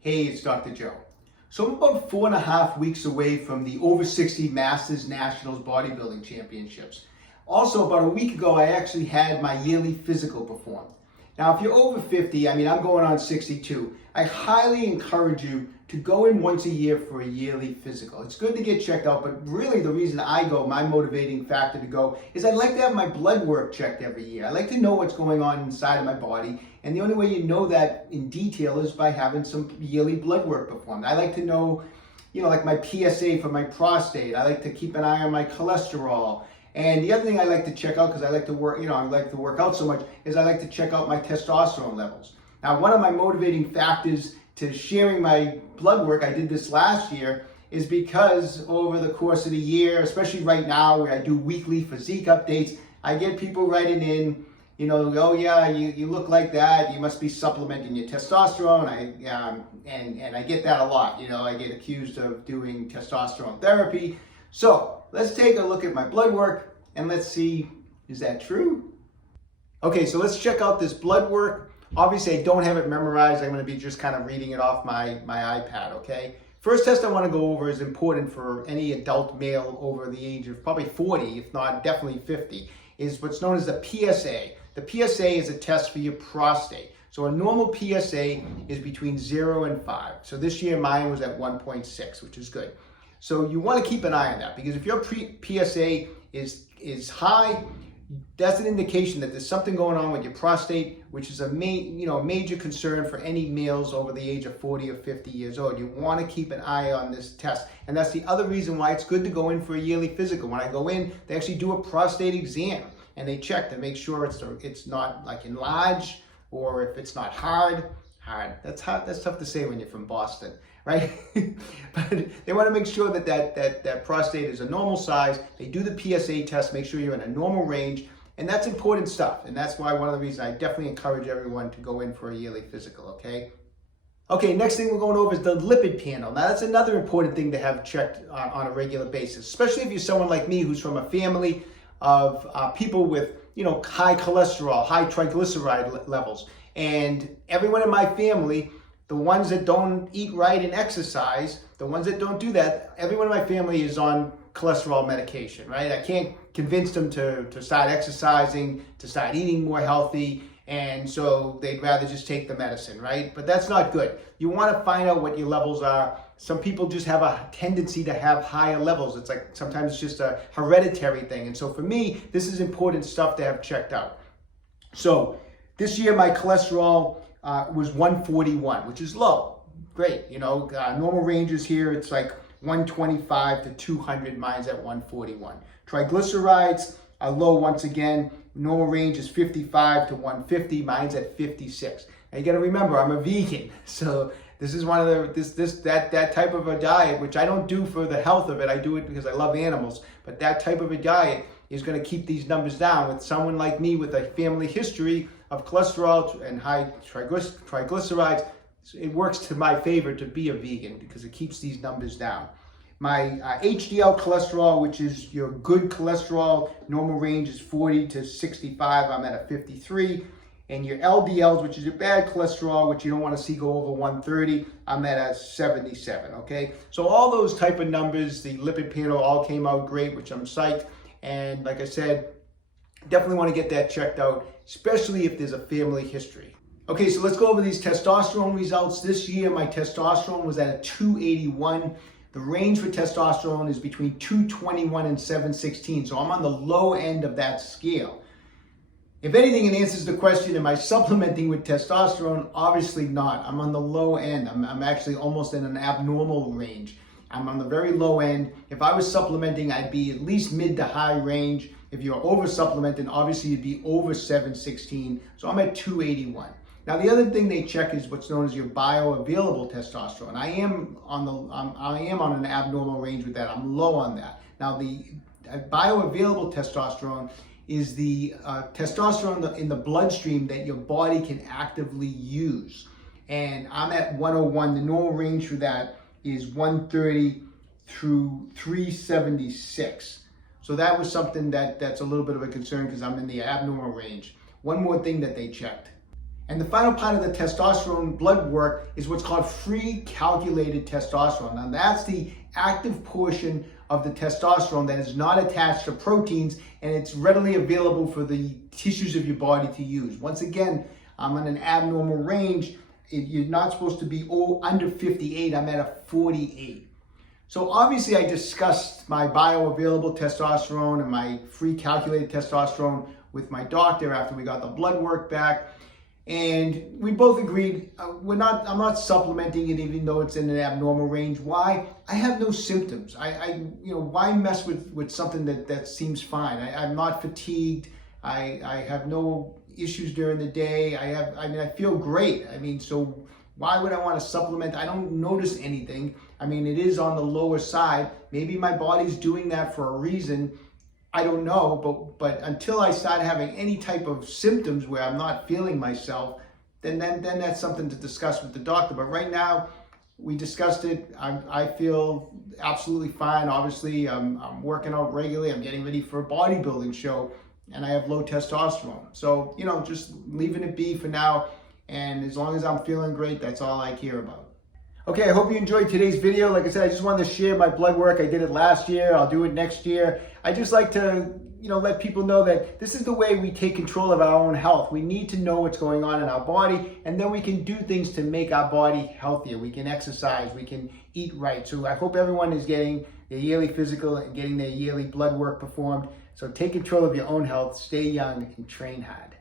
Hey, it's Dr. Joe. So I'm about 4.5 weeks away from the over 60 Masters Nationals Bodybuilding Championships. Also, about a week ago, I actually had my yearly physical performed. Now, if you're over 50, I'm going on 62, I highly encourage you to go in once a year for a yearly physical. It's good to get checked out, but really the reason I go, my motivating factor to go, is I'd like to have my blood work checked every year. I like to know what's going on inside of my body, and the only way you know that in detail is by having some yearly blood work performed. I like to know, like my PSA for my prostate. I like to keep an eye on my cholesterol. And the other thing I like to check out, because I like to work, I like to work out so much, is I like to check out my testosterone levels. Now, one of my motivating factors to sharing my blood work, I did this last year, is because over the course of the year, especially right now where I do weekly physique updates, I get people writing in, oh yeah, you look like that, you must be supplementing your testosterone. And I get that a lot. I get accused of doing testosterone therapy. So let's take a look at my blood work and let's see, is that true? Okay, so let's check out this blood work. Obviously, I don't have it memorized. I'm going to be just kind of reading it off my iPad, okay? First test I want to go over is important for any adult male over the age of probably 40, if not definitely 50, is what's known as the PSA. The PSA is a test for your prostate. So a normal PSA is between 0 and 5. So this year mine was at 1.6, which is good. So you want to keep an eye on that, because if your PSA is high, that's an indication that there's something going on with your prostate, which is a major concern for any males over the age of 40 or 50 years old. You want to keep an eye on this test. And that's the other reason why it's good to go in for a yearly physical. When I go in, they actually do a prostate exam and they check to make sure it's not like enlarged, or if it's not hard. That's tough to say when you're from Boston, right? But they want to make sure that prostate is a normal size. They do the PSA test, make sure you're in a normal range, and that's important stuff. And that's why one of the reasons I definitely encourage everyone to go in for a yearly physical, okay? Okay, next thing we're going over is the lipid panel. Now that's another important thing to have checked on a regular basis, especially if you're someone like me who's from a family of people with, high cholesterol, high triglyceride levels. And everyone in my family, the ones that don't eat right and exercise, the ones that don't do that, everyone in my family is on cholesterol medication, right? I can't convince them to start exercising, to start eating more healthy, and so they'd rather just take the medicine, right? But that's not good. You want to find out what your levels are. Some people just have a tendency to have higher levels. It's like sometimes it's just a hereditary thing. And so for me, this is important stuff to have checked out. So this year, my cholesterol was 141, which is low. Great, normal ranges here, it's like 125 to 200, mine's at 141. Triglycerides are low once again. Normal range is 55 to 150, mine's at 56. Now you gotta remember, I'm a vegan, so this is one of that type of a diet, which I don't do for the health of it, I do it because I love animals, but that type of a diet is gonna keep these numbers down. With someone like me with a family history of cholesterol and high triglycerides, it works to my favor to be a vegan because it keeps these numbers down. My HDL cholesterol, which is your good cholesterol, normal range is 40 to 65, I'm at a 53. And your LDLs, which is your bad cholesterol, which you don't want to see go over 130, I'm at a 77, okay? So all those type of numbers, the lipid panel all came out great, which I'm psyched. And like I said, definitely want to get that checked out, especially if there's a family history. Okay, so let's go over these testosterone results. This year, my testosterone was at a 281. The range for testosterone is between 221 and 716, so I'm on the low end of that scale. If anything, it answers the question, am I supplementing with testosterone? Obviously not. I'm on the low end. I'm actually almost in an abnormal range. I'm on the very low end. If I was supplementing, I'd be at least mid to high range. If you're over supplementing, obviously you'd be over 716. So I'm at 281. Now the other thing they check is what's known as your bioavailable testosterone. I am on an abnormal range with that. I'm low on that. Now the bioavailable testosterone is the testosterone in the bloodstream that your body can actively use. And I'm at 101. The normal range for that is 130 through 376. So that was something that's a little bit of a concern because I'm in the abnormal range. One more thing that they checked, And the final part of the testosterone blood work is what's called free calculated testosterone. Now that's the active portion of the testosterone that is not attached to proteins, and it's readily available for the tissues of your body to use. Once again, I'm in an abnormal range. You're not supposed to be under 58. I'm at a 48. So obviously I discussed my bioavailable testosterone and my free calculated testosterone with my doctor after we got the blood work back. And we both agreed I'm not supplementing it even though it's in an abnormal range. Why? I have no symptoms. Why mess with something that seems fine? I'm not fatigued. I have no issues during the day. I feel great. So why would I want to supplement? I don't notice anything. It is on the lower side. Maybe my body's doing that for a reason. I don't know, but until I start having any type of symptoms where I'm not feeling myself, then that's something to discuss with the doctor. But right now, we discussed it. I feel absolutely fine. Obviously, I'm working out regularly. I'm getting ready for a bodybuilding show, and I have low testosterone. So, just leaving it be for now. And as long as I'm feeling great, that's all I care about. Okay, I hope you enjoyed today's video. Like I said, I just wanted to share my blood work. I did it last year. I'll do it next year. I just like to, let people know that this is the way we take control of our own health. We need to know what's going on in our body, and then we can do things to make our body healthier. We can exercise. We can eat right. So I hope everyone is getting their yearly physical and getting their yearly blood work performed. So take control of your own health, stay young, and train hard.